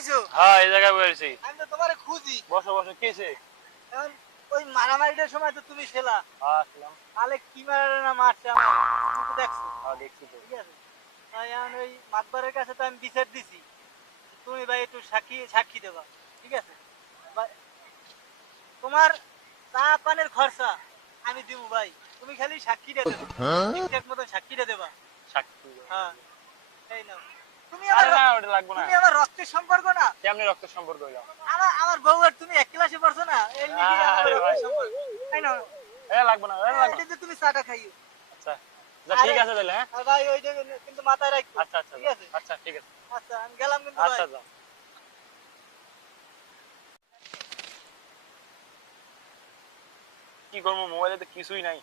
বইছো? হ্যাঁ এই জায়গায় বসেছি। আমি তো তোমারে খুঁজি। বসো বসো, কি হয়েছে? এখন ওই মারামারিটার সময় তো তুমি ছিলা। হ্যাঁ আসলাম। তাহলে কি মারে না মারছে আমার, তুমি তো দেখছো। হ্যাঁ দেখছি তো। ঠিক আছে, এখন ওই মাতবারের কাছে তো আমি বিচার দিছি, তুমি ভাই একটু সাক্ষী সাক্ষী দেবা। ঠিক আছে, তোমার চা পানের খরচা আমি দিব ভাই, তুমি খালি সাক্ষীটা দেবা, ঠিকঠাক মতো সাক্ষীটা দেবা। সাক্ষী? হ্যাঁ, এই নাও। তুমি আরে আমার না ওটা লাগবে না। তুমি আমার রক্তের সম্পর্ক না। কেমনে রক্তের সম্পর্ক হইলো? আমার বউ আর তুমি এক ক্লাসে পড়ছো না, এই লিগে আমার আরে ভাই, রক্তের সম্পর্ক। তাই না? এ লাগবে না, এ লাগবে না। এটা তুমি চাটা খাইও। আচ্ছা যা, ঠিক আছে তাহলে। হ্যাঁ আর ভাই ওই যে কিন্তু মাথায় রাখো। আচ্ছা আচ্ছা ঠিক আছে, আচ্ছা ঠিক আছে। আচ্ছা আমি গেলাম কিন্তু ভাই। আচ্ছা যাও। কি করবো, মোবাইলে তো কিছুই নাই।